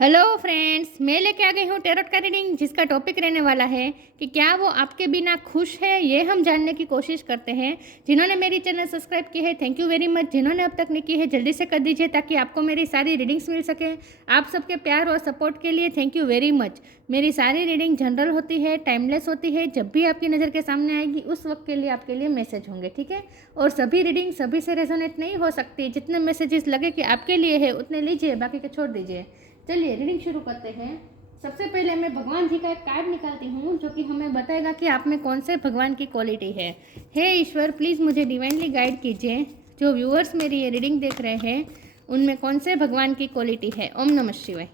Hello friends, मैं लेके आ गई हूँ टेरोट का रीडिंग, जिसका टॉपिक रहने वाला है कि क्या वो आपके बिना खुश है। ये हम जानने की कोशिश करते हैं। जिन्होंने मेरी चैनल सब्सक्राइब की है, थैंक यू वेरी मच। जिन्होंने अब तक नहीं की है, जल्दी से कर दीजिए ताकि आपको मेरी सारी रीडिंग्स मिल सके। आप सबके प्यार और सपोर्ट के लिए थैंक यू वेरी मच। मेरी सारी रीडिंग जनरल होती है, टाइमलेस होती है। जब भी आपकी नज़र के सामने आएगी उस वक्त के लिए आपके लिए मैसेज होंगे, ठीक है। और सभी रीडिंग सभी से रेजोनेट नहीं हो सकती। जितने मैसेजेस लगे कि आपके लिए है उतने लीजिए, बाकी के छोड़ दीजिए। चलिए रीडिंग शुरू करते हैं। सबसे पहले मैं भगवान जी का एक कार्ड निकालती हूँ जो कि हमें बताएगा कि आप में कौन से भगवान की क्वालिटी है। हे ईश्वर, प्लीज़ मुझे डिवाइनली गाइड कीजिए। जो व्यूअर्स मेरी ये रीडिंग देख रहे हैं उनमें कौन से भगवान की क्वालिटी है। ओम नमः शिवाय।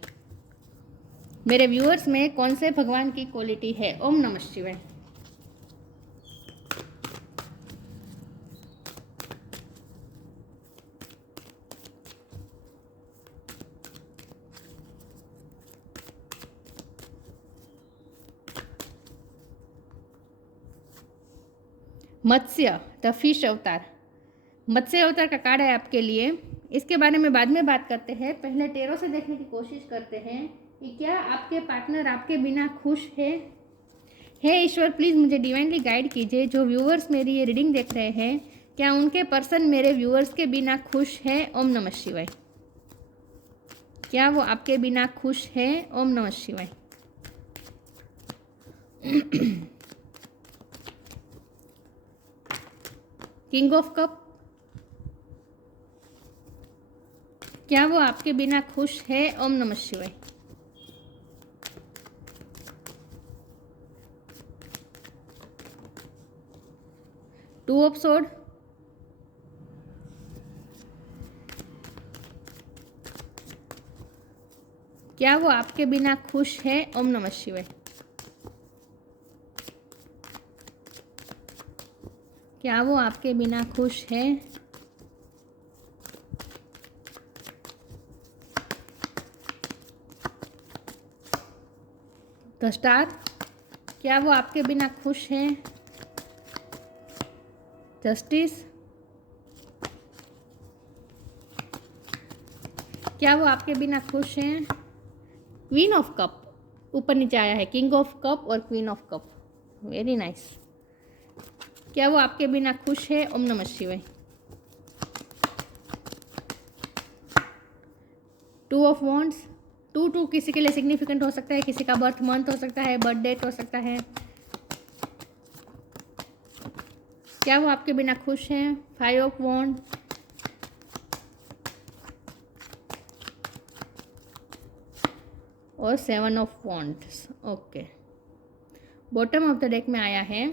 मेरे व्यूअर्स में कौन से भगवान की क्वालिटी है। ओम नमः शिवाय। मत्स्य द फिश अवतार, मत्स्य अवतार का कार्ड है आपके लिए। इसके बारे में बाद में बात करते हैं। पहले टेरो से देखने की कोशिश करते हैं कि क्या आपके पार्टनर आपके बिना खुश है। हे ईश्वर, प्लीज़ मुझे डिवाइनली गाइड कीजिए। जो व्यूअर्स मेरी ये रीडिंग देख रहे हैं, क्या उनके पर्सन मेरे व्यूअर्स के बिना खुश है। ओम नमः शिवाय। क्या वो आपके बिना खुश है। ओम नमः शिवाय। किंग ऑफ कप, क्या वो आपके बिना खुश है। ओम नमः शिवाय। टू ऑफ सोर्ड, क्या वो आपके बिना खुश है। ओम नमः शिवाय। क्या वो आपके बिना खुश है। द स्टार, क्या वो आपके बिना खुश है। जस्टिस, क्या वो आपके बिना खुश हैं। क्वीन ऑफ कप, ऊपर नीचे आया है किंग ऑफ कप और queen of cup, very nice. क्या वो आपके बिना खुश है। ओम नमः शिवाय। टू ऑफ वॉन्ड्स, टू किसी के लिए सिग्निफिकेंट हो सकता है, किसी का बर्थ मंथ हो सकता है, बर्थ डेट हो सकता है। क्या वो आपके बिना खुश हैं। फाइव ऑफ वॉन्ड, और seven of wands. Okay, bottom of the deck में आया है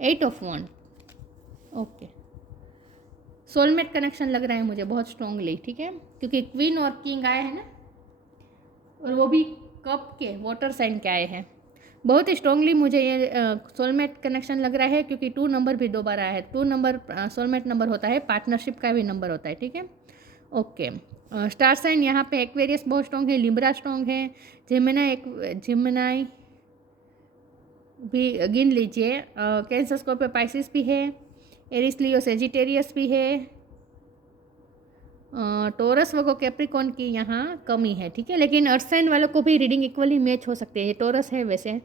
eight of wand. Okay, soulmate connection लग रहा है मुझे बहुत स्ट्रांगली, ठीक है, क्योंकि क्वीन और किंग आए हैं ना, और वो भी कप के वाटर साइन के आए हैं। बहुत ही स्ट्रांगली मुझे ये सोलमेट कनेक्शन लग रहा है, क्योंकि 2 नंबर भी 2 बार आया है। 2 नंबर सोलमेट नंबर होता है, पार्टनरशिप का भी नंबर होता है, ठीक है। ओके, स्टार साइन यहाँ पे एक्वेरियस बहुत स्ट्रॉन्ग है, लिब्रा स्ट्रॉन्ग है, जेमिनाई भी गिन लीजिए, कैंसर स्कॉर्पियो पाइसिस भी है, एरिस लियो सेजिटेरियस भी है, टोरस वगो कैप्रिकॉन की यहाँ कमी है, ठीक है। लेकिन अर्थ साइन वालों को भी रीडिंग इक्वली मैच हो सकती है। टोरस है वैसे,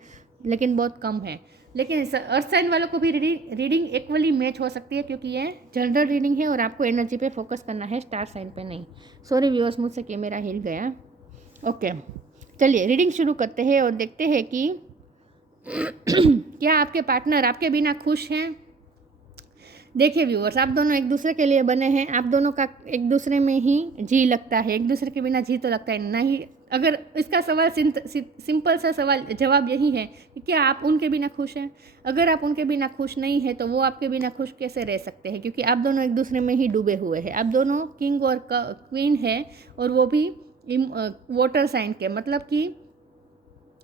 लेकिन बहुत कम है। लेकिन अर्थ साइन वालों को भी रीडिंग इक्वली मैच हो सकती है, क्योंकि ये जनरल रीडिंग है और आपको एनर्जी पे फोकस करना है, स्टार साइन पे नहीं। सॉरी व्यूअर्स, मुझसे कैमरा हिल गया। ओके, चलिए रीडिंग शुरू करते हैं और देखते हैं कि क्या आपके पार्टनर आपके बिना खुश हैं। देखिए व्यूअर्स, आप दोनों एक दूसरे के लिए बने हैं। आप दोनों का एक दूसरे में ही जी लगता है, एक दूसरे के बिना जी तो लगता है नहीं। अगर इसका सवाल सिंपल सा सवाल जवाब यही है कि क्या आप उनके बिना खुश हैं। अगर आप उनके बिना खुश नहीं है तो वो आपके बिना खुश कैसे रह सकते हैं, क्योंकि आप दोनों एक दूसरे में ही डूबे हुए हैं। आप दोनों किंग और क्वीन है, और वो भी वाटर साइन के, मतलब कि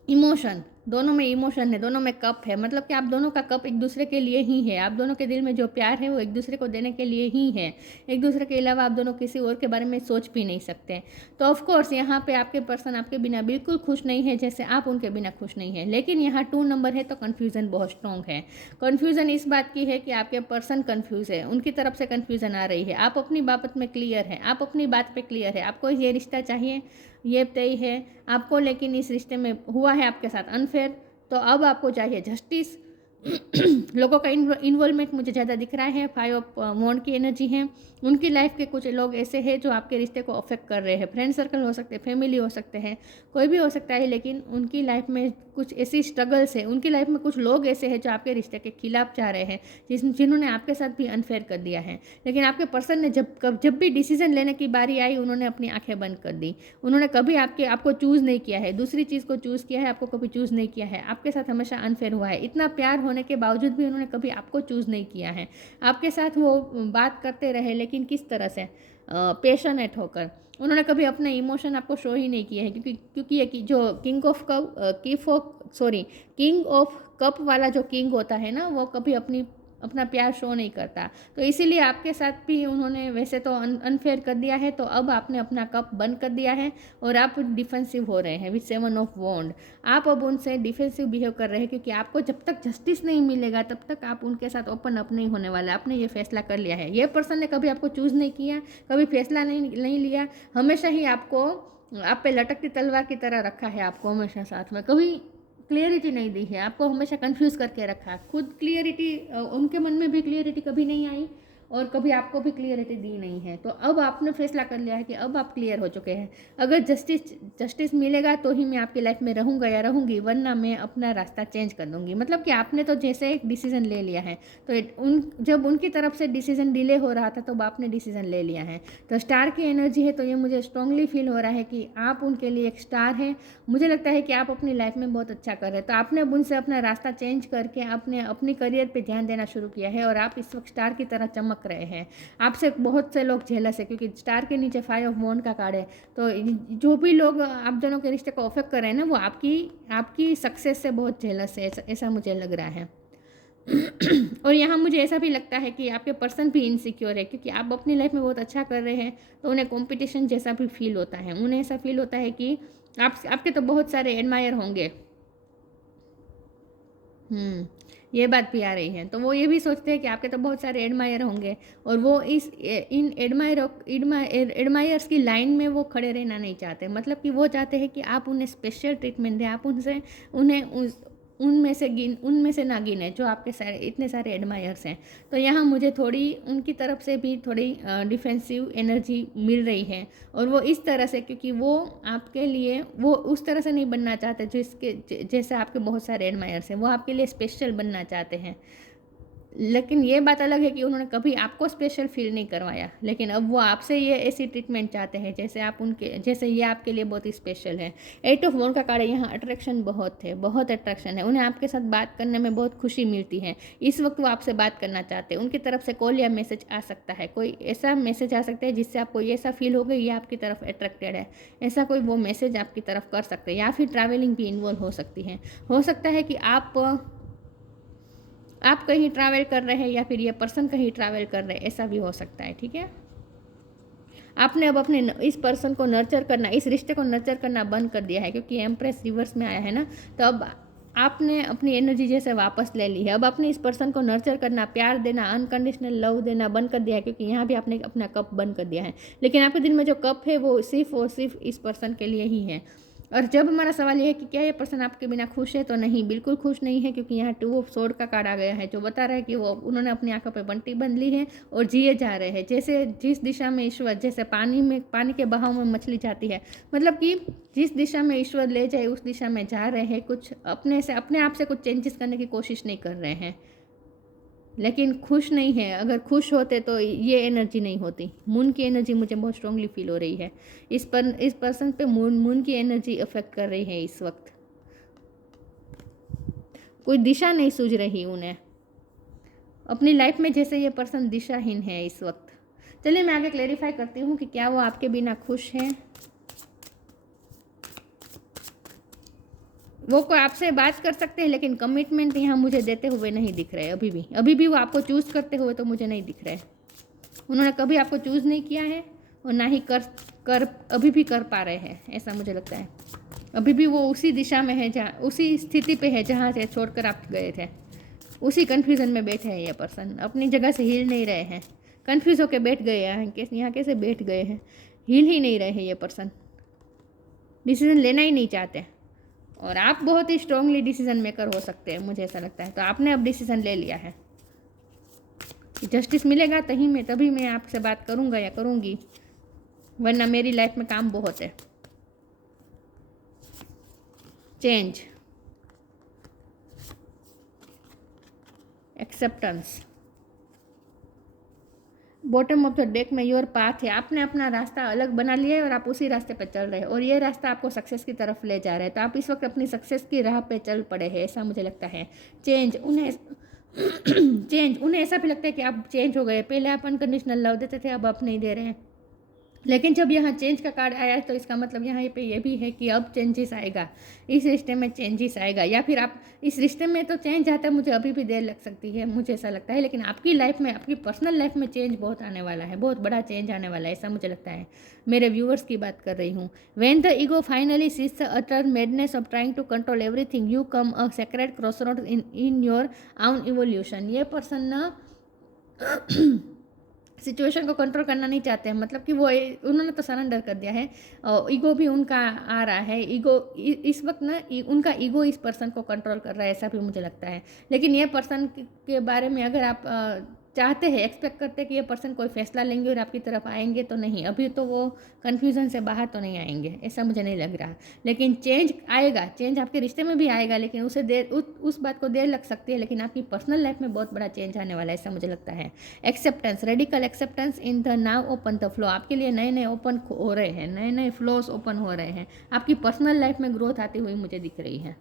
इमोशन, दोनों में इमोशन है, दोनों में कप है, मतलब कि आप दोनों का कप एक दूसरे के लिए ही है। आप दोनों के दिल में जो प्यार है वो एक दूसरे को देने के लिए ही है। एक दूसरे के अलावा आप दोनों किसी और के बारे में सोच भी नहीं सकते। तो ऑफ कोर्स यहाँ पे आपके पर्सन आपके बिना बिल्कुल खुश नहीं है, जैसे आप उनके बिना खुश नहीं है। लेकिन यहाँ 2 नंबर है तो कन्फ्यूज़न बहुत स्ट्रॉन्ग है। कन्फ्यूज़न इस बात की है कि आपके पर्सन कन्फ्यूज़ है, उनकी तरफ से कन्फ्यूज़न आ रही है। आप अपनी बाबत में क्लियर है, आप अपनी बात पर क्लियर है, आपको ये रिश्ता चाहिए, ये तय है आपको, लेकिन इस रिश्ते में हुआ है आपके साथ अनफेयर, तो अब आपको चाहिए जस्टिस। लोगों का इन्वॉल्वमेंट मुझे ज़्यादा दिख रहा है। 5 ऑफ वॉन्ड की एनर्जी है। उनकी लाइफ के कुछ लोग ऐसे हैं जो आपके रिश्ते को अफेक्ट कर रहे हैं। फ्रेंड सर्कल हो सकते हैं, फैमिली हो सकते हैं, कोई भी हो सकता है, लेकिन उनकी लाइफ में कुछ ऐसी स्ट्रगल्स है, उनकी लाइफ में कुछ लोग ऐसे हैं जो आपके रिश्ते के खिलाफ जा रहे हैं, जिन्होंने आपके साथ भी अनफेयर कर दिया है। लेकिन आपके पर्सन ने जब भी डिसीजन लेने की बारी आई, उन्होंने अपनी आंखें बंद कर दी। उन्होंने कभी आपको चूज़ नहीं किया है, दूसरी चीज़ को चूज़ किया है, आपको कभी चूज़ नहीं किया है। आपके साथ हमेशा अनफेयर हुआ है। इतना प्यार होने के बावजूद भी उन्होंने कभी आपको चूज़ नहीं किया है। आपके साथ वो बात करते रहे, लेकिन किस तरह से, पैशनेट होकर। उन्होंने कभी अपने इमोशन आपको शो ही नहीं किए हैं, क्योंकि ये जो किंग ऑफ कप वाला जो किंग होता है ना, वो कभी अपना प्यार शो नहीं करता। तो इसीलिए आपके साथ भी उन्होंने वैसे तो अनफेयर कर दिया है, तो अब आपने अपना कप बंद कर दिया है और आप डिफेंसिव हो रहे हैं विथ 7 ऑफ वॉन्ड। आप अब उनसे डिफेंसिव बिहेव कर रहे हैं, क्योंकि आपको जब तक जस्टिस नहीं मिलेगा तब तक आप उनके साथ ओपन अप नहीं होने वाला। आपने ये फैसला कर लिया है। ये पर्सन ने कभी आपको चूज़ नहीं किया, कभी फैसला नहीं लिया, हमेशा ही आपको आप पे लटकती तलवार की तरह रखा है। आपको हमेशा साथ में कभी क्लियरिटी नहीं दी है, आपको हमेशा कंफ्यूज करके रखा। खुद क्लियरिटी, उनके मन में भी क्लियरिटी कभी नहीं आई और कभी आपको भी क्लियरिटी दी नहीं है। तो अब आपने फैसला कर लिया है कि अब आप क्लियर हो चुके हैं। अगर जस्टिस मिलेगा तो ही मैं आपकी लाइफ में रहूँगा या रहूँगी, वरना मैं अपना रास्ता चेंज कर दूँगी। मतलब कि आपने तो जैसे एक डिसीज़न ले लिया है, तो जब उनकी तरफ से डिसीज़न डिले हो रहा था, तो आपने डिसीज़न ले लिया है। तो स्टार की एनर्जी है, तो ये मुझे स्ट्रांगली फील हो रहा है कि आप उनके लिए एक स्टार हैं। मुझे लगता है कि आप अपनी लाइफ में बहुत अच्छा कर रहे हैं। तो आपने उनसे अपना रास्ता चेंज करके आपने अपनी करियर पे ध्यान देना शुरू किया है, और आप इस वक्त स्टार की तरह चमक रहे हैं। आपसे बहुत से लोग जेलस है, क्योंकि स्टार के नीचे 5 ऑफ वॉन्ड का कार्ड है। तो जो भी लोग आप दोनों के रिश्ते को अफेक्ट कर रहे हैं ना, वो आपकी सक्सेस से बहुत जेलस है, ऐसा मुझे लग रहा है। और यहाँ मुझे ऐसा भी लगता है कि आपके पर्सन भी इनसिक्योर है, क्योंकि आप अपनी लाइफ में बहुत अच्छा कर रहे हैं, तो उन्हें कंपटीशन जैसा भी फील होता है। उन्हें ऐसा फील होता है कि आपके तो बहुत सारे एडमायर होंगे। ये बात भी आ रही है। तो वो ये भी सोचते हैं कि आपके तो बहुत सारे एडमायर होंगे, और वो इन एडमायर्स की लाइन में वो खड़े रहना नहीं चाहते। मतलब कि वो चाहते हैं कि आप उन्हें स्पेशल ट्रीटमेंट दें, आप उन्हें उनमें से ना गिने जो आपके सारे इतने सारे एडमायर्स हैं। तो यहाँ मुझे थोड़ी उनकी तरफ से भी थोड़ी डिफेंसिव एनर्जी मिल रही है, और वो इस तरह से, क्योंकि वो आपके लिए वो उस तरह से नहीं बनना चाहते जैसे आपके बहुत सारे एडमायर्स हैं। वो आपके लिए स्पेशल बनना चाहते हैं। लेकिन ये बात अलग है कि उन्होंने कभी आपको स्पेशल फील नहीं करवाया, लेकिन अब वो आपसे ये ऐसी ट्रीटमेंट चाहते हैं जैसे ये आपके लिए बहुत ही स्पेशल है। 8 ऑफ वॉन्ड का कार्ड है। यहाँ अट्रैक्शन बहुत है, बहुत अट्रैक्शन है। उन्हें आपके साथ बात करने में बहुत खुशी मिलती है। इस वक्त वो आपसे बात करना चाहते हैं। उनकी तरफ से कॉल या मैसेज आ सकता है, कोई ऐसा मैसेज आ सकता है जिससे आपको ये ऐसा फील होगा ये आपकी तरफ अट्रैक्टेड है। ऐसा कोई वो मैसेज आपकी तरफ कर सकते हैं, या फिर ट्रैवलिंग भी इन्वॉल्व हो सकती है। हो सकता है कि आप कहीं ट्रैवल कर रहे हैं, या फिर ये पर्सन कहीं ट्रैवल कर रहे हैं, ऐसा भी हो सकता है। ठीक है, आपने अब अपने इस पर्सन को नर्चर करना, इस रिश्ते को नर्चर करना बंद कर दिया है, क्योंकि एम्प्रेस रिवर्स में आया है ना। तो अब आपने अपनी एनर्जी जैसे वापस ले ली है। अब आपने इस पर्सन को नर्चर करना, प्यार देना, अनकंडीशनल लव देना बंद कर दिया है, क्योंकि यहाँ भी आपने अपना कप बंद कर दिया है। लेकिन आपके दिल में जो कप है वो सिर्फ और सिर्फ इस पर्सन के लिए ही है। और जब हमारा सवाल यह है कि क्या ये पर्सन आपके बिना खुश है, तो नहीं, बिल्कुल खुश नहीं है, क्योंकि यहाँ 2 ऑफ सोर्ड का कार्ड आ गया है, जो बता रहा है कि वो उन्होंने अपनी आंखों पे बंटी बंध ली है और जिए जा रहे हैं। जैसे जिस दिशा में ईश्वर, जैसे पानी के बहाव में मछली जाती है, मतलब कि जिस दिशा में ईश्वर ले जाए उस दिशा में जा रहे हैं। कुछ अपने आप से कुछ चेंजेस करने की कोशिश नहीं कर रहे हैं, लेकिन खुश नहीं है। अगर खुश होते तो ये एनर्जी नहीं होती। मून की एनर्जी मुझे बहुत स्ट्रांगली फील हो रही है। इस पर्सन पे मून की एनर्जी अफेक्ट कर रही है इस वक्त। कोई दिशा नहीं सूझ रही उन्हें अपनी लाइफ में, जैसे ये पर्सन दिशाहीन है इस वक्त। चलिए मैं आगे क्लेरिफाई करती हूँ कि क्या वो आपके बिना खुश हैं। वो कोई आपसे बात कर सकते हैं, लेकिन कमिटमेंट यहाँ मुझे देते हुए नहीं दिख रहे। अभी भी वो आपको चूज़ करते हुए तो मुझे नहीं दिख रहे। उन्होंने कभी आपको चूज़ नहीं किया है, और ना ही अभी भी कर पा रहे हैं, ऐसा मुझे लगता है। अभी भी वो उसी दिशा में है, जहाँ उसी स्थिति पे है जहाँ से छोड़कर आप गए थे। उसी कन्फ्यूज़न में बैठे हैं ये पर्सन, अपनी जगह से हिल नहीं रहे हैं। कन्फ्यूज़ होकर बैठ गए हैं, यहाँ कैसे बैठ गए हैं, हिल ही नहीं रहे हैं ये पर्सन। डिसीजन लेना ही नहीं चाहते, और आप बहुत ही स्ट्रांगली डिसीजन मेकर हो सकते हैं, मुझे ऐसा लगता है। तो आपने अब डिसीजन ले लिया है कि जस्टिस मिलेगा तभी मैं आपसे बात करूँगा या करूँगी, वरना मेरी लाइफ में काम बहुत है। Change, acceptance, bottom of the deck में योर पाथ है। आपने अपना रास्ता अलग बना लिया है और आप उसी रास्ते पर चल रहे हैं, और ये रास्ता आपको सक्सेस की तरफ ले जा रहा है। तो आप इस वक्त अपनी सक्सेस की राह पे चल पड़े हैं, ऐसा मुझे लगता है। चेंज, उन्हें चेंज, उन्हें ऐसा भी लगता है कि आप चेंज हो गए। पहले आप अनकंडीशनल लव देते थे, अब आप नहीं दे रहे हैं। लेकिन जब यहाँ चेंज का कार्ड आया है तो इसका मतलब यहाँ पे ये भी है कि अब चेंजेस आएगा, इस रिश्ते में चेंजेस आएगा। या फिर आप इस रिश्ते में तो चेंज आता है, मुझे अभी भी देर लग सकती है, मुझे ऐसा लगता है, लेकिन आपकी लाइफ में, आपकी पर्सनल लाइफ में चेंज बहुत आने वाला है, बहुत बड़ा चेंज आने वाला है, ऐसा मुझे लगता है। मेरे व्यूअर्स की बात कर रही हूँ। When the ego finally ceases the utter madness of trying to control everything, you come a sacred crossroad in your own evolution. ये पर्सन ना सिचुएशन को कंट्रोल करना नहीं चाहते हैं, मतलब कि वो उन्होंने तो सरेंडर कर दिया है। ईगो भी उनका आ रहा है, ईगो इस वक्त ना उनका ईगो इस पर्सन को कंट्रोल कर रहा है, ऐसा भी मुझे लगता है। लेकिन ये पर्सन के बारे में अगर आप चाहते हैं, एक्सपेक्ट करते हैं कि ये पर्सन कोई फैसला लेंगे और आपकी तरफ आएंगे, तो नहीं, अभी तो वो कन्फ्यूज़न से बाहर तो नहीं आएंगे, ऐसा मुझे नहीं लग रहा। लेकिन चेंज आएगा, चेंज आपके रिश्ते में भी आएगा, लेकिन उसे उस बात को देर लग सकती है, लेकिन आपकी पर्सनल लाइफ में बहुत बड़ा चेंज आने वाला है, ऐसा मुझे लगता है। Acceptance, radical acceptance in the now open the flow. आपके लिए नए नए ओपन हो रहे हैं, नए नए फ्लोस ओपन हो रहे हैं। आपकी पर्सनल लाइफ में ग्रोथ आती हुई मुझे दिख रही है।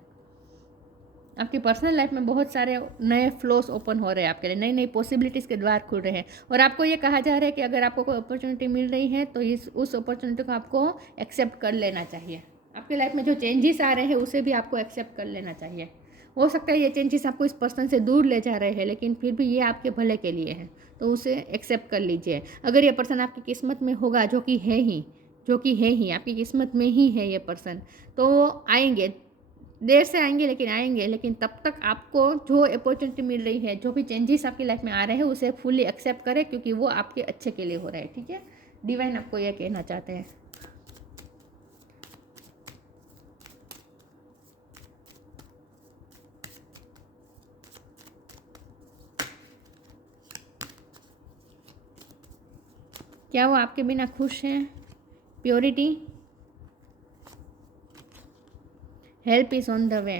आपकी पर्सनल लाइफ में बहुत सारे नए फ्लोस ओपन हो रहे हैं आपके लिए, नई नई पॉसिबिलिटीज़ के द्वार खुल रहे हैं। और आपको ये कहा जा रहा है कि अगर आपको कोई अपॉर्चुनिटी मिल रही है तो उस अपॉर्चुनिटी को आपको एक्सेप्ट कर लेना चाहिए। आपकी लाइफ में जो चेंजेस आ रहे हैं उसे भी आपको एक्सेप्ट कर लेना चाहिए। हो सकता है ये चेंजेस आपको इस पर्सन से दूर ले जा रहे हैं, लेकिन फिर भी ये आपके भले के लिए है, तो उसे एक्सेप्ट कर लीजिए। अगर ये पर्सन आपकी किस्मत में होगा, जो कि है ही आपकी किस्मत में ही है ये पर्सन, तो आएंगे, देर से आएंगे लेकिन आएंगे। लेकिन तब तक आपको जो अपॉर्चुनिटी मिल रही है, जो भी चेंजेस आपकी लाइफ में आ रहे हैं, उसे फुल्ली एक्सेप्ट करें, क्योंकि वो आपके अच्छे के लिए हो रहा है। ठीक है, डिवाइन आपको यह कहना चाहते हैं। क्या वो आपके बिना खुश हैं? Purity, help is on the way.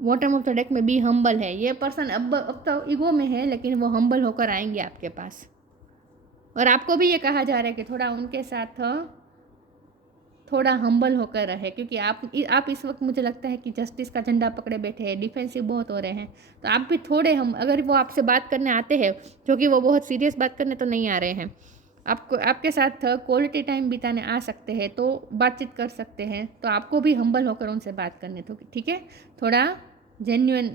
Bottom of the deck में बी हम्बल है। ये पर्सन अब तो ईगो में है, लेकिन वो हम्बल होकर आएंगे आपके पास। और आपको भी ये कहा जा रहा है कि थोड़ा उनके साथ थोड़ा हम्बल होकर रहे, क्योंकि आप इस वक्त मुझे लगता है कि जस्टिस का झंडा पकड़े बैठे हैं, डिफेंसिव बहुत हो रहे हैं। तो आप भी थोड़े अगर वो आपसे बात करने आते हैं, जो कि वो बहुत सीरियस बात करने तो नहीं आ रहे हैं, आपके साथ क्वालिटी टाइम बिताने आ सकते हैं, तो बातचीत कर सकते हैं, तो आपको भी हम्बल होकर उनसे बात करने, तो ठीक है, थोड़ा जेन्युइन,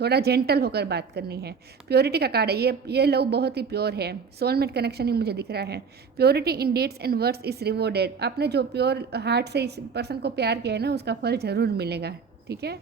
थोड़ा जेंटल होकर बात करनी है। प्योरिटी का कार्ड है, ये लव बहुत ही प्योर है, सोलमेट कनेक्शन ही मुझे दिख रहा है। Purity in deeds and words is rewarded. आपने जो प्योर हार्ट से इस पर्सन को प्यार किया है ना, उसका फल जरूर मिलेगा। ठीक है,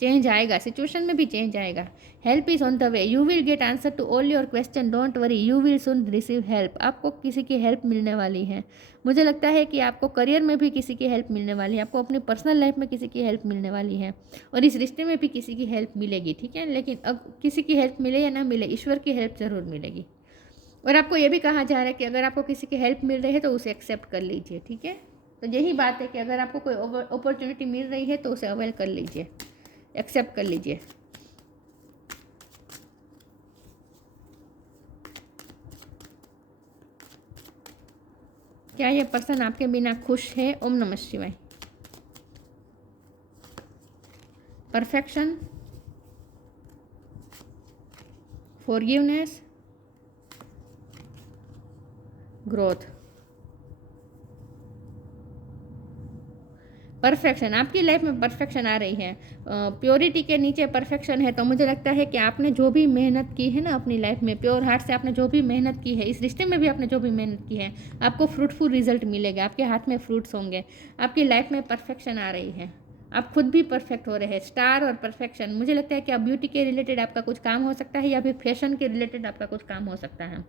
चेंज आएगा, सिचुएशन में भी चेंज आएगा। Help is on the way, you will get answer to all your question, don't worry, you will soon receive help. आपको किसी की हेल्प मिलने वाली है। मुझे लगता है कि आपको करियर में भी किसी की हेल्प मिलने वाली है, आपको अपनी पर्सनल लाइफ में किसी की हेल्प मिलने वाली है, और इस रिश्ते में भी किसी की हेल्प मिलेगी। ठीक है, लेकिन अब किसी की हेल्प मिले या ना मिले, ईश्वर की हेल्प जरूर मिलेगी। और आपको ये भी कहा जा रहा है कि अगर आपको किसी की हेल्प मिल रही है तो उसे एक्सेप्ट कर लीजिए। ठीक है, तो यही बात है कि अगर आपको कोई अपॉर्चुनिटी मिल रही है तो उसे अवेल कर लीजिए, एक्सेप्ट कर लीजिए। क्या ये पर्सन आपके बिना खुश है? ओम नमः शिवाय। Perfection, forgiveness, growth. परफेक्शन, आपकी लाइफ में परफेक्शन आ रही है। प्योरिटी के नीचे परफेक्शन है, तो मुझे लगता है कि आपने जो भी मेहनत की है ना अपनी लाइफ में, प्योर हार्ट से आपने जो भी मेहनत की है, इस रिश्ते में भी आपने जो भी मेहनत की है, आपको फ्रूटफुल रिजल्ट मिलेगा, आपके हाथ में फ्रूट्स होंगे। आपकी लाइफ में परफेक्शन आ रही है, आप खुद भी परफेक्ट हो रहे हैं। स्टार और परफेक्शन, मुझे लगता है कि अब ब्यूटी के रिलेटेड आपका कुछ काम हो सकता है, या फिर फैशन के रिलेटेड आपका कुछ काम हो सकता है।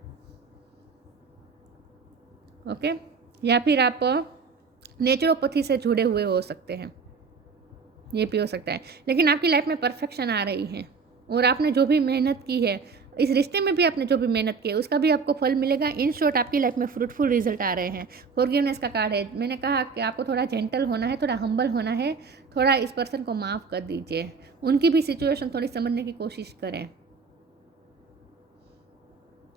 ओके, या फिर आप नेचुरोपैथी से जुड़े हुए हो सकते हैं, ये भी हो सकता है। लेकिन आपकी लाइफ में परफेक्शन आ रही है और आपने जो भी मेहनत की है, इस रिश्ते में भी आपने जो भी मेहनत की है उसका भी आपको फल मिलेगा। इन शॉर्ट आपकी लाइफ में फ्रूटफुल रिजल्ट आ रहे हैं। फॉरगिवनेस का कार्ड है। मैंने कहा कि आपको थोड़ा जेंटल होना है, थोड़ा हम्बल होना है, थोड़ा इस पर्सन को माफ़ कर दीजिए, उनकी भी सिचुएशन थोड़ी समझने की कोशिश करें।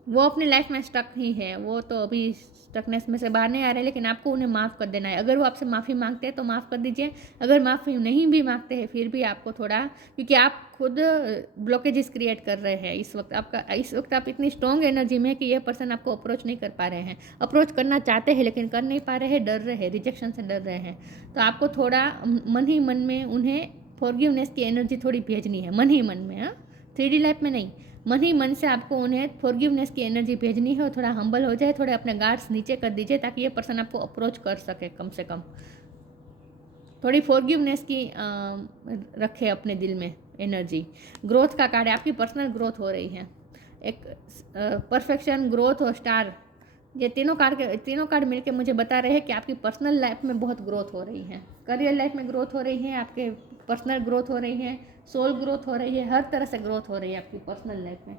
वो अपनी लाइफ में स्टक ही है, वो तो अभी स्टकनेस में से बाहर नहीं आ रहे, लेकिन आपको उन्हें माफ़ कर देना है। अगर वो आपसे माफ़ी मांगते हैं तो माफ़ कर दीजिए, अगर माफ़ी नहीं भी मांगते हैं फिर भी आपको थोड़ा, क्योंकि आप खुद ब्लॉकेजेस क्रिएट कर रहे हैं इस वक्त आप इतनी स्ट्रॉन्ग एनर्जी में है कि ये पर्सन आपको अप्रोच नहीं कर पा रहे हैं, अप्रोच करना चाहते हैं लेकिन कर नहीं पा रहे हैं, डर रहे हैं, रिजेक्शन से डर रहे हैं। तो आपको थोड़ा मन ही मन में उन्हें फॉरगिवनेस की एनर्जी थोड़ी भेजनी है, मन ही मन में, हाँ, 3D लाइफ में नहीं, मन ही मन से आपको उन्हें फॉरगिवनेस की एनर्जी भेजनी है और थोड़ा हम्बल हो जाए, थोड़े अपने गार्ड्स नीचे कर दीजिए ताकि ये पर्सन आपको अप्रोच कर सके। कम से कम थोड़ी फॉरगिवनेस की रखे अपने दिल में एनर्जी। ग्रोथ का कार्ड है, आपकी पर्सनल ग्रोथ हो रही है। एक परफेक्शन, ग्रोथ और स्टार, ये तीनों कार्ड मिलके मुझे बता रहे हैं कि आपकी पर्सनल लाइफ में बहुत ग्रोथ हो रही है, करियर लाइफ में ग्रोथ हो रही है, आपके पर्सनल ग्रोथ हो रही है, सोल ग्रोथ हो रही है, हर तरह से ग्रोथ हो रही है आपकी पर्सनल लाइफ में।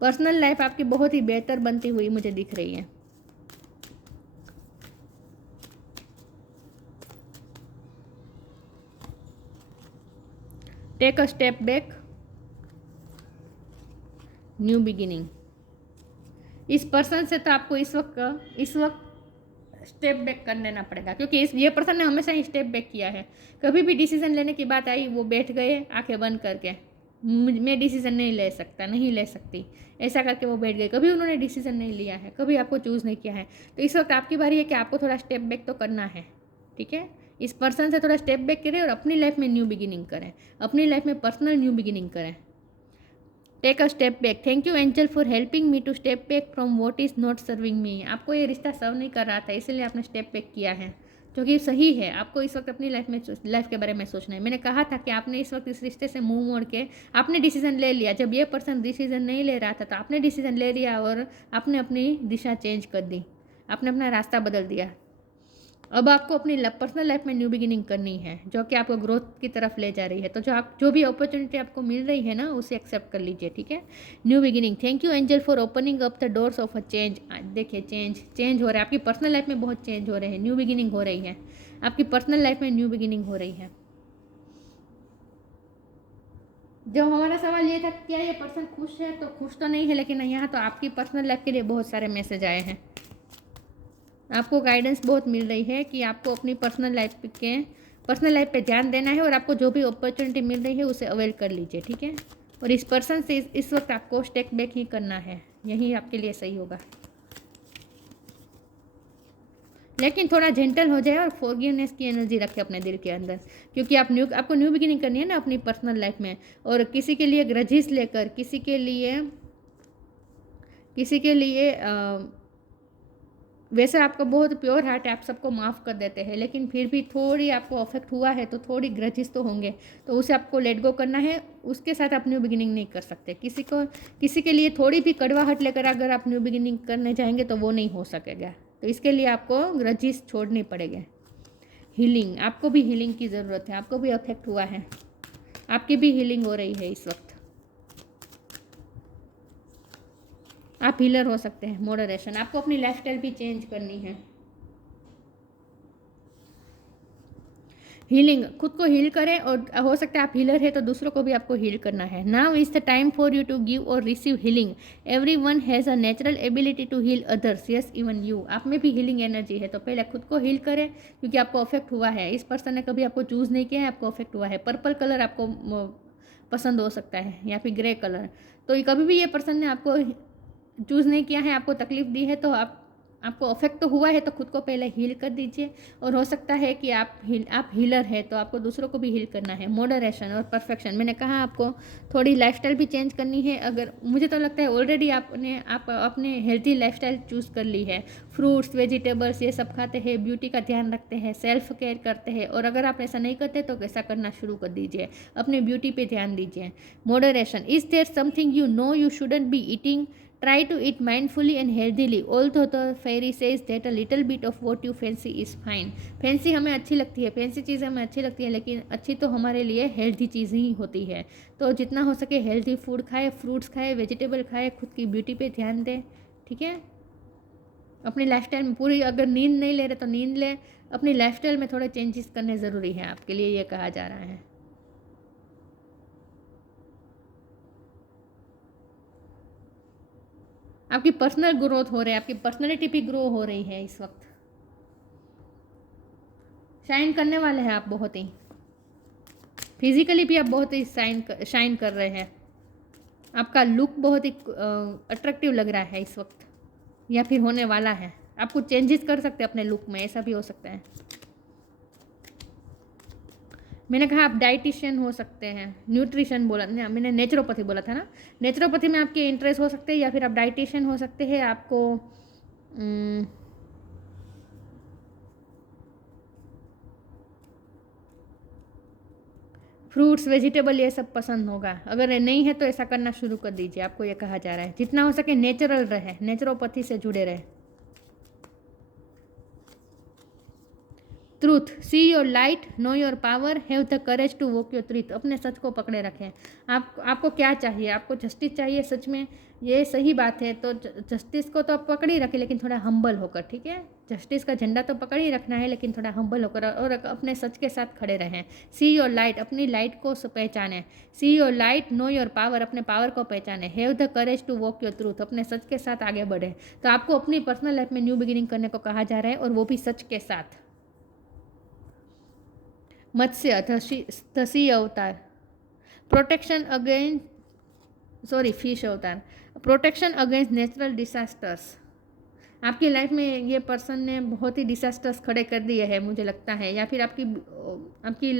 पर्सनल लाइफ आपकी बहुत ही बेहतर बनती हुई मुझे दिख रही है। Take a step back, new beginning. इस पर्सन से तो आपको इस वक्त स्टेप बैक कर लेना पड़ेगा, क्योंकि ये पर्सन ने हमेशा ही स्टेप बैक किया है। कभी भी डिसीजन लेने की बात आई वो बैठ गए आंखें बंद करके, मैं डिसीजन नहीं ले सकता, नहीं ले सकती, ऐसा करके वो बैठ गए। कभी उन्होंने डिसीजन नहीं लिया है, कभी आपको चूज़ नहीं किया है। तो इस वक्त आपकी बारी है कि आपको थोड़ा स्टेप बैक तो करना है, ठीक है। इस पर्सन से थोड़ा स्टेप बैक करें और अपनी लाइफ में न्यू बिगिनिंग करें, अपनी लाइफ में पर्सनल न्यू बिगिनिंग करें। Take a step back. Thank you angel for helping me to step back from what is not serving me. आपको ये रिश्ता सर्व नहीं कर रहा था, इसलिए आपने स्टेप बैक किया है, जो कि सही है। आपको इस वक्त अपनी लाइफ के बारे में सोचना है। मैंने कहा था कि आपने इस वक्त इस रिश्ते से मुंह मोड़ के आपने डिसीजन ले लिया। जब ये पर्सन डिसीजन नहीं ले रहा था तो आपने डिसीजन ले लिया और आपने अपनी दिशा चेंज कर दी, आपने अपना रास्ता बदल दिया। अब आपको अपनी पर्सनल लाइफ में न्यू बिगिनिंग करनी है, जो कि आपको ग्रोथ की तरफ ले जा रही है। तो जो भी अपॉर्चुनिटी आपको मिल रही है ना, उसे एक्सेप्ट कर लीजिए, ठीक है। New beginning. Thank you angel for opening up the doors of a change. देखिए चेंज हो रहा है आपकी पर्सनल लाइफ में, बहुत चेंज हो रहे हैं, न्यू बिगिनिंग हो रही है आपकी पर्सनल लाइफ में, न्यू बिगिनिंग हो रही है। जब हमारा सवाल ये था क्या ये पर्सन खुश है, तो खुश तो नहीं है, लेकिन यहाँ तो आपकी पर्सनल लाइफ के लिए बहुत सारे मैसेज आए हैं। आपको गाइडेंस बहुत मिल रही है कि आपको अपनी पर्सनल लाइफ पे ध्यान देना है और आपको जो भी अपॉर्चुनिटी मिल रही है उसे अवेल कर लीजिए, ठीक है। और इस पर्सन से इस वक्त आपको स्टेप बैक ही करना है, यही आपके लिए सही होगा। लेकिन थोड़ा जेंटल हो जाए और फॉरगिवनेस की एनर्जी रखें अपने दिल के अंदर, क्योंकि आपको न्यू बिगिनिंग करनी है ना अपनी पर्सनल लाइफ में। और किसी के लिए ग्रजेस लेकर, किसी के लिए वैसे आपका बहुत प्योर हार्ट है, आप सबको माफ़ कर देते हैं, लेकिन फिर भी थोड़ी आपको अफेक्ट हुआ है तो थोड़ी ग्रजेस तो होंगे, तो उसे आपको लेट गो करना है। उसके साथ आप न्यू बिगिनिंग नहीं कर सकते। किसी के लिए थोड़ी भी कड़वाहट लेकर अगर आप न्यू बिगिनिंग करने जाएंगे तो वो नहीं हो सकेगा। तो इसके लिए आपको ग्रजेस छोड़ने पड़ेंगे। हीलिंग, आपको भी हीलिंग की ज़रूरत है, आपको भी अफेक्ट हुआ है, आपकी भी हीलिंग हो रही है इस वक्त। आप हीलर हो सकते हैं। मॉडरेशन, आपको अपनी लाइफस्टाइल भी चेंज करनी है। हीलिंग, खुद को हील करें, और हो सकता है आप हीलर है तो दूसरों को भी आपको हील करना है। Now is the time for you to give और receive healing. Every one has a natural ability to heal others, yes even you. आप में भी हीलिंग एनर्जी है, तो पहले खुद को हील करें, क्योंकि आपको अफेक्ट हुआ है। इस पर्सन ने कभी आपको चूज़ नहीं किया है, आपको अफेक्ट हुआ है। पर्पल कलर आपको पसंद हो सकता है, या फिर ग्रे कलर। तो कभी भी ये पर्सन ने आपको चूज़ नहीं किया है, आपको तकलीफ दी है, तो आपको अफेक्ट तो हुआ है तो खुद को पहले हील कर दीजिए। और हो सकता है कि आप हीलर है तो आपको दूसरों को भी हील करना है। मॉडरेशन और परफेक्शन, मैंने कहा आपको थोड़ी लाइफस्टाइल भी चेंज करनी है। अगर मुझे तो लगता है ऑलरेडी आपने हेल्थी लाइफस्टाइल चूज़ कर ली है। फ्रूट्स वेजिटेबल्स ये सब खाते हैं, ब्यूटी का ध्यान रखते हैं, सेल्फ केयर करते हैं। और अगर आप ऐसा नहीं करते तो ऐसा करना शुरू कर दीजिए, अपनी ब्यूटी पे ध्यान दीजिए। Moderation, is there something you know you shouldn't be eating? Try to eat mindfully and healthily. Although the fairy says that a little bit of what you fancy is fine. Fancy हमें अच्छी लगती है, fancy चीज़ें हमें अच्छी लगती है, लेकिन अच्छी तो हमारे लिए हेल्दी चीज़ ही होती है। तो जितना हो सके हेल्दी फूड खाए, फ्रूट्स खाए, वेजिटेबल खाए, खुद की ब्यूटी पे ध्यान दें, ठीक है। अपनी लाइफस्टाइल में पूरी, अगर नींद नहीं ले रहे तो नींद लें। अपनी लाइफस्टाइल में थोड़े चेंजेस करने ज़रूरी है आपके लिए, ये कहा जा रहा है। आपकी पर्सनल ग्रोथ हो रही है, आपकी पर्सनैलिटी भी ग्रो हो रही है इस वक्त। शाइन करने वाले हैं आप बहुत ही, फिजिकली भी आप बहुत ही शाइन कर रहे हैं। आपका लुक बहुत ही अट्रैक्टिव लग रहा है इस वक्त, या फिर होने वाला है। आप कुछ चेंजेस कर सकते हैं अपने लुक में, ऐसा भी हो सकता है। मैंने कहा आप डाइटिशियन हो सकते हैं, न्यूट्रिशन बोला ना मैंने, नेचुरोपैथी बोला था ना। नेचुरोपैथी में आपके इंटरेस्ट हो सकते हैं, या फिर आप डाइटिशियन हो सकते हैं। आपको फ्रूट्स वेजिटेबल ये सब पसंद होगा। अगर ये नहीं है तो ऐसा करना शुरू कर दीजिए, आपको ये कहा जा रहा है। जितना हो सके नेचुरल रहे, नेचुरोपैथी से जुड़े रहे। Truth, see your light, know your power, have the courage to walk your truth. अपने सच को पकड़े रखें। आपको क्या चाहिए? आपको जस्टिस चाहिए, सच में ये सही बात है। तो जस्टिस को तो आप पकड़ ही रखें, लेकिन थोड़ा हम्बल होकर, ठीक है। जस्टिस का झंडा तो पकड़ ही रखना है, लेकिन थोड़ा हम्बल होकर और अपने सच के साथ खड़े रहें। सी योर लाइट, अपनी लाइट को पहचानें। See your light, know your power, अपने पावर को पहचानें। Have the courage to walk your truth, अपने सच के साथ आगे बढ़ें। तो आपको अपनी पर्सनल लाइफ में न्यू बिगिनिंग करने को कहा जा रहा है, और वो भी सच के साथ। मत्स्य तसी अवतार, प्रोटेक्शन अगेंस्ट फिश अवतार, प्रोटेक्शन अगेंस्ट नेचुरल डिसास्टर्स। आपकी लाइफ में ये पर्सन ने बहुत ही डिसास्टर्स खड़े कर दिए हैं, मुझे लगता है। या फिर आपकी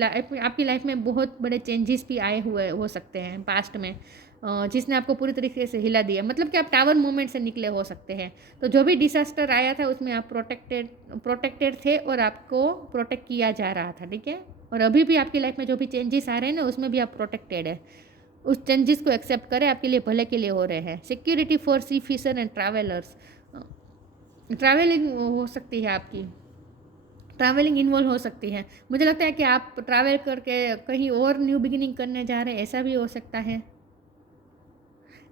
लाइफ में बहुत बड़े चेंजेस भी आए हुए हो सकते हैं पास्ट में, जिसने आपको पूरी तरीके से हिला दिया। मतलब कि आप टावर मूवमेंट से निकले हो सकते हैं। तो जो भी डिसास्टर आया था उसमें आप प्रोटेक्टेड थे, और आपको प्रोटेक्ट किया जा रहा था, ठीक है। और अभी भी आपकी लाइफ में जो भी चेंजेस आ रहे हैं ना, उसमें भी आप प्रोटेक्टेड है। उस चेंजेस को एक्सेप्ट करें, आपके लिए भले के लिए हो रहे हैं। Security for sea fisher and travellers, travelling हो सकती है आपकी, ट्रैवलिंग इन्वॉल्व हो सकती है। मुझे लगता है कि आप ट्रैवल करके कहीं और न्यू बिगिनिंग करने जा रहे हैं, ऐसा भी हो सकता है।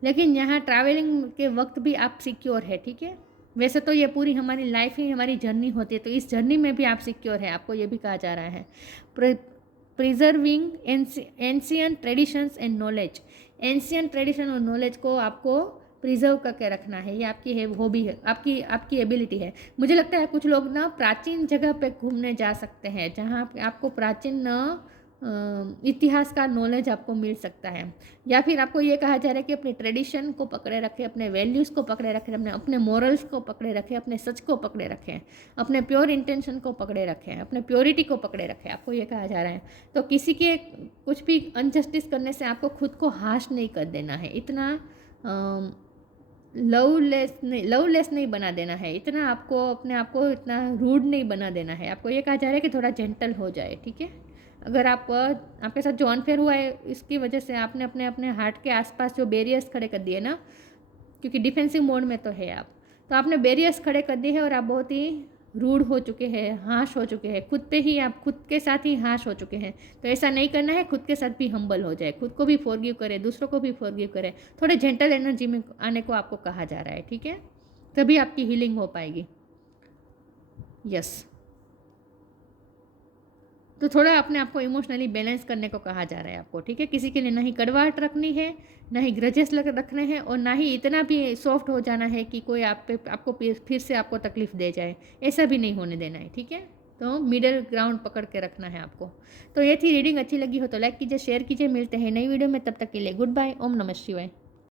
लेकिन यहाँ ट्रैवलिंग के वक्त भी आप सिक्योर है, ठीक है। वैसे तो ये पूरी हमारी लाइफ ही हमारी जर्नी होती है, तो इस जर्नी में भी आप सिक्योर है, आपको ये भी कहा जा रहा है। Preserving ancient traditions and knowledge, ancient tradition और नॉलेज को आपको प्रिजर्व करके रखना है। ये आपकी है हॉबी है, आपकी एबिलिटी है। मुझे लगता है कुछ लोग ना प्राचीन जगह पे घूमने जा सकते हैं, जहाँ आपको प्राचीन इतिहास का नॉलेज आपको मिल सकता है। या फिर आपको ये कहा जा रहा है कि अपने ट्रेडिशन को पकड़े रखें, अपने वैल्यूज़ को पकड़े रखें, अपने मोरल्स को पकड़े रखें, अपने सच को पकड़े रखें, अपने प्योर इंटेंशन को पकड़े रखें, अपने प्योरिटी को पकड़े रखें, आपको ये कहा जा रहा है। तो किसी के कुछ भी अनजस्टिस करने से आपको खुद को हाश नहीं कर देना है, इतना लवलेस नहीं बना देना है, इतना आपको अपने आप को इतना रूड नहीं बना देना है। आपको ये कहा जा रहा है कि थोड़ा जेंटल हो जाए, ठीक है। अगर आपके साथ जो अनफेयर हुआ है, इसकी वजह से आपने अपने हार्ट के आसपास जो बैरियर्स खड़े कर दिए ना, क्योंकि डिफेंसिव मोड में तो है आप, तो आपने बैरियर्स खड़े कर दिए हैं और आप बहुत ही रूड हो चुके हैं, हाश हो चुके हैं, आप खुद के साथ ही हाश हो चुके हैं। तो ऐसा नहीं करना है, खुद के साथ भी हम्बल हो जाए, खुद को भी फॉरगिव करें, दूसरों को भी फॉरगिव करें। थोड़े जेंटल एनर्जी में आने को आपको कहा जा रहा है, ठीक है। तभी आपकी हीलिंग हो पाएगी। यस, तो थोड़ा अपने आप को इमोशनली बैलेंस करने को कहा जा रहा है आपको, ठीक है। किसी के लिए नहीं कड़वाहट रखनी है, ना ही ग्रजेस रखने हैं, और ना ही इतना भी सॉफ्ट हो जाना है कि कोई आपको फिर से आपको तकलीफ दे जाए, ऐसा भी नहीं होने देना है, ठीक है। तो मिडल ग्राउंड पकड़ के रखना है आपको। तो ये थी रीडिंग। अच्छी लगी हो तो लाइक कीजिए, शेयर कीजिए। मिलते हैं नई वीडियो में, तब तक के लिए गुड बाय। ओम नमः शिवाय।